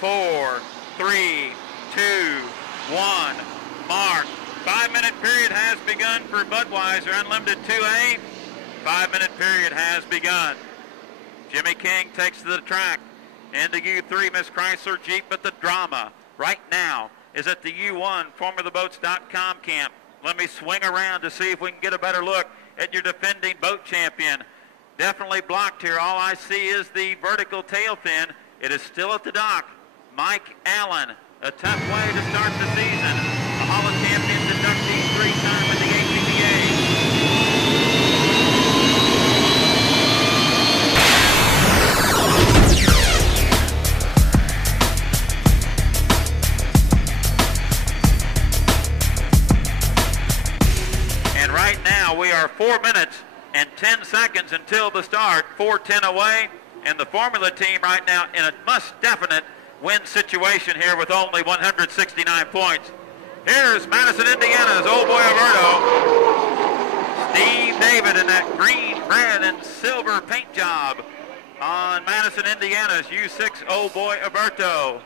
4, 3, 2, 1. Mark. 5-minute period has begun for Budweiser Unlimited 2A. 5-minute period has begun. Jimmy King takes to the track. Into U3, Miss Chrysler Jeep, but the drama right now is at the U1 FormulaBoats.com camp. Let me swing around to see if we can get a better look at your defending boat champion. Definitely blocked here. All I see is the vertical tail fin. It is still at the dock. Mike Allen, a tough way to start the season. A Hall of Champions inductee, 3-time in the APBA. And right now we are 4 minutes and 10 seconds until the start. 4:10 away, and the Formula team right now in a must-definite win situation here with only 169 points. Here's Madison, Indiana's Old Boy Alberto. Steve David in that green, red, and silver paint job on Madison, Indiana's U6 Old Boy Alberto.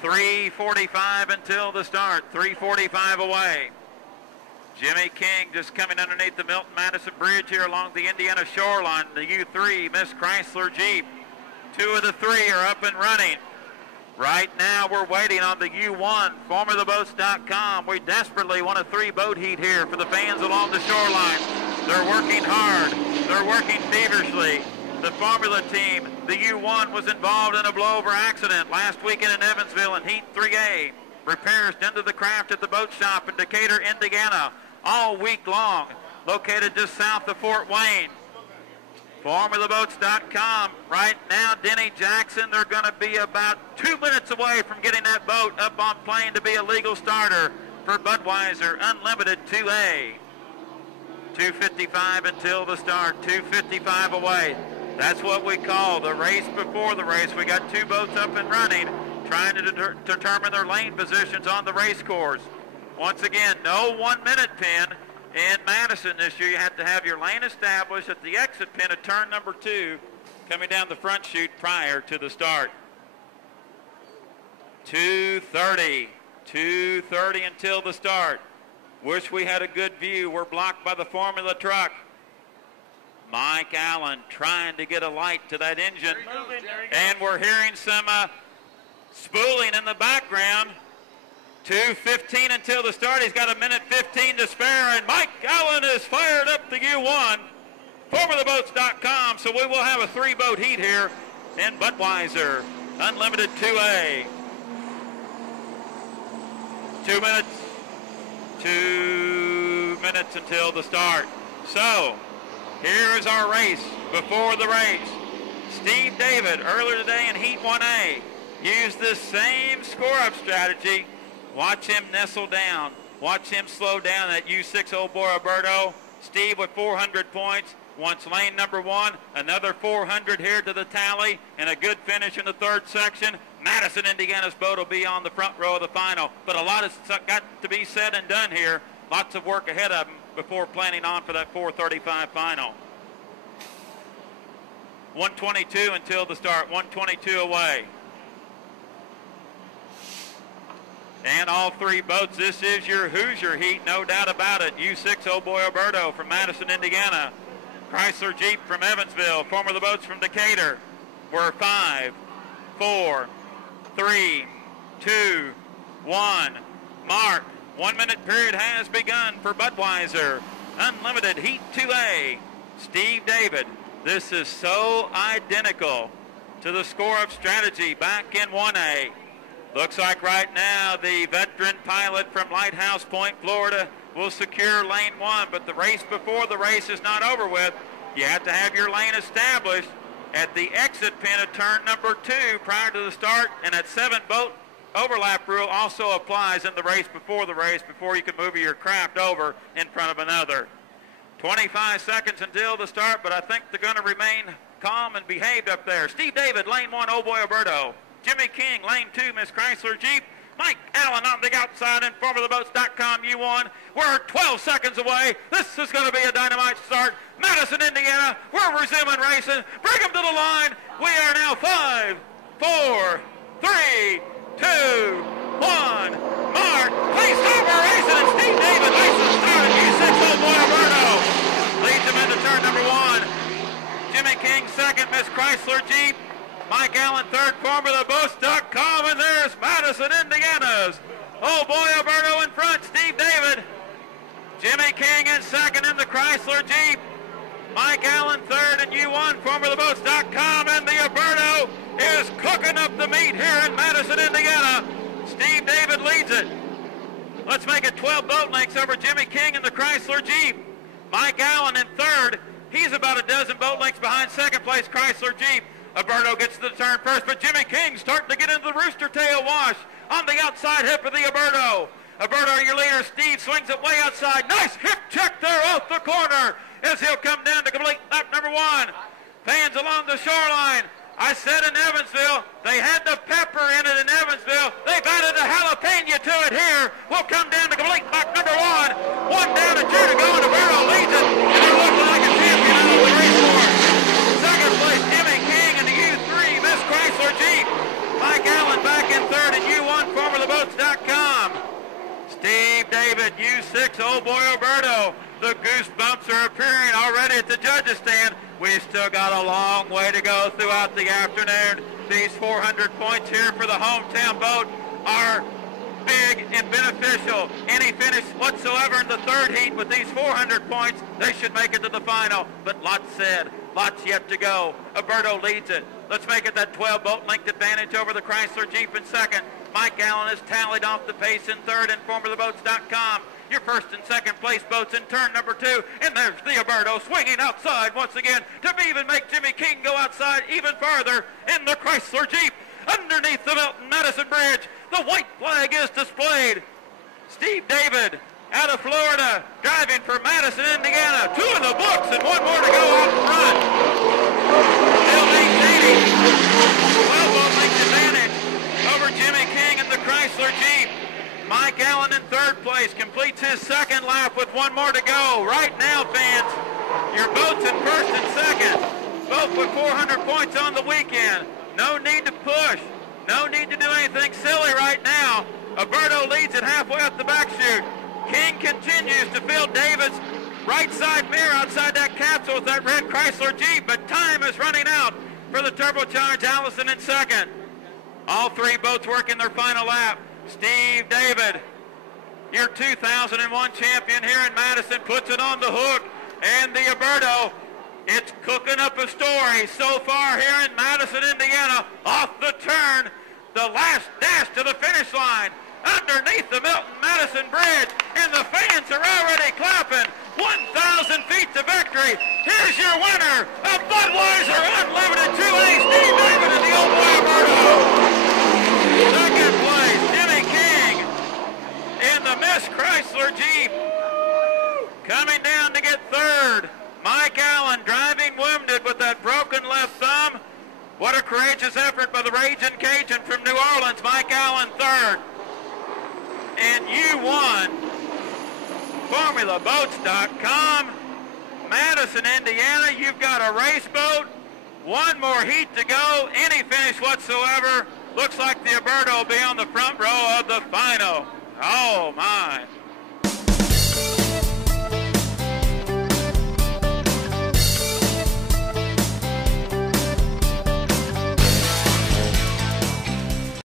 3:45 until the start, 3:45 away. Jimmy King just coming underneath the Milton Madison Bridge here along the Indiana shoreline. The U3 Miss Chrysler Jeep. 2 of the 3 are up and running. Right now we're waiting on the U1 FormulaBoats.com. We desperately want a 3-boat heat here for the fans along the shoreline. They're working hard. They're working feverishly. The Formula team, the U1, was involved in a blowover accident last weekend in Evansville in Heat 3A. Repairs done to the craft at the boat shop in Decatur, Indiana, all week long, located just south of Fort Wayne. FormulaBoats.com. Right now, Denny Jackson, they're going to be about 2 minutes away from getting that boat up on plane to be a legal starter for Budweiser Unlimited 2A. 2:55 until the start, 2:55 away. That's what we call the race before the race. We got 2 boats up and running, trying to determine their lane positions on the race course. Once again, no 1-minute pin in Madison this year. You have to have your lane established at the exit pin at turn number 2, coming down the front chute prior to the start. 2:30 until the start. Wish we had a good view. We're blocked by the Formula truck. Mike Allen trying to get a light to that engine. And we're hearing some spooling in the background. 2:15 until the start. He's got 1:15 to spare, and Mike Allen is fired up the U1. FormulaBoats.com, so we will have a 3-boat heat here in Budweiser Unlimited 2A. 2 minutes until the start. So, here is our race before the race. Steve David, earlier today in Heat 1A, used this same score-up strategy. Watch him nestle down. Watch him slow down that U6 Old Boy Alberto. Steve with 400 points. Wants lane number 1. Another 400 here to the tally. And a good finish in the 3rd section. Madison, Indiana's boat will be on the front row of the final. But a lot has got to be said and done here. Lots of work ahead of them before planning on for that 4:35 final. 1:22 until the start. 1:22 away. And all 3 boats, this is your Hoosier heat, no doubt about it. U6 Old Boy Alberto from Madison, Indiana. Chrysler Jeep from Evansville. Formula Boats from Decatur. We're 5, 4, 3, 2, 1. Mark. 1-minute period has begun for Budweiser Unlimited Heat 2A. Steve David. This is so identical to the score-up strategy back in 1A. Looks like right now the veteran pilot from Lighthouse Point, Florida, will secure lane 1, but the race before the race is not over with. You have to have your lane established at the exit pin of turn number 2 prior to the start, and that 7-boat overlap rule also applies in the race before you can move your craft over in front of another. 25 seconds until the start, but I think they're going to remain calm and behaved up there. Steve David, lane 1, Old Boy Alberto. Jimmy King, lane 2, Miss Chrysler Jeep. Mike Allen on the outside in FormulaBoats.com U1. We're 12 seconds away. This is going to be a dynamite start. Madison, Indiana, we're resuming racing. Bring them to the line. We are now 5, 4, 3, 2, 1. Mark, please over racing, and Steve David races started. U6 Old Boy Alberto leads him into turn number 1. Jimmy King second, Miss Chrysler Jeep. Mike Allen third, FormulaBoats.com, and there's Madison, Indiana's Old Boy Alberto in front, Steve David. Jimmy King in second in the Chrysler Jeep. Mike Allen third, and U1 FormulaBoats.com, and the Alberto is cooking up the meat here in Madison, Indiana. Steve David leads it. Let's make it 12 boat lengths over Jimmy King in the Chrysler Jeep. Mike Allen in third. He's about a dozen boat lengths behind second place Chrysler Jeep. Alberto gets to the turn first, but Jimmy King's starting to get into the rooster tail wash on the outside hip of the Alberto. Alberto, your leader, Steve, swings it way outside. Nice hip check there off the corner as he'll come down to complete lap number 1. Fans along the shoreline. I said in Evansville, they had the pepper in it in Evansville. They've added a jalapeno to it here. We'll come down to complete lap number 1. 1 down and 2 to go, and Alberto leads it. And they're looking like a champion out of the race course. Second place, Jimmy King in the U3, Miss Chrysler Jeep. Mike Allen back in third, and U1 FormulaBoats.com. Steve David, U6 Old Boy Alberto. The goosebumps are appearing already at the judges' stand. We've still got a long way to go throughout the afternoon. These 400 points here for the hometown boat are big and beneficial. Any finish whatsoever in the third heat with these 400 points, they should make it to the final. But lots said, lots yet to go. Alberto leads it. Let's make it that 12 boat length advantage over the Chrysler Jeep in second. Mike Allen has tallied off the pace in third, and FormulaBoats.com. Your first and second place boats in turn number 2. And there's the Alberto swinging outside once again to even make Jimmy King go outside even farther in the Chrysler Jeep. Underneath the Milton Madison Bridge, the white flag is displayed. Steve David out of Florida driving for Madison, Indiana. 2 in the books and 1 more to go out front. Still maintaining 12 boat length advantage over Jimmy King and the Chrysler Jeep. Mike Allen in third place completes his second lap with 1 more to go. Right now, fans, your boats in first and second, both with 400 points on the weekend. No need to push. No need to do anything silly right now. Alberto leads it halfway up the back chute. King continues to fill David's right side mirror outside that capsule with that red Chrysler Jeep, but time is running out for the turbocharged Allison in second. All 3 boats working their final lap. Steve David, your 2001 champion here in Madison, puts it on the hook, and the Alberto, it's cooking up a story so far here in Madison, Indiana. Off the turn, the last dash to the finish line, underneath the Milton Madison Bridge, and the fans are already clapping. 1,000 feet to victory. Here's your winner of Budweiser Unlimited 2A, Steve David and the Old Boy Alberto. Second place, Jimmy King in the Miss Chrysler Jeep. Coming down to get third, Mike Allen driving wounded with that broken left thumb. What a courageous effort by the Ragin' Cajun from New Orleans. Mike Allen third. And you won FormulaBoats.com. Madison, Indiana, you've got a race boat. 1 more heat to go. Any finish whatsoever. Looks like the Alberto will be on the front row of the final. Oh, my.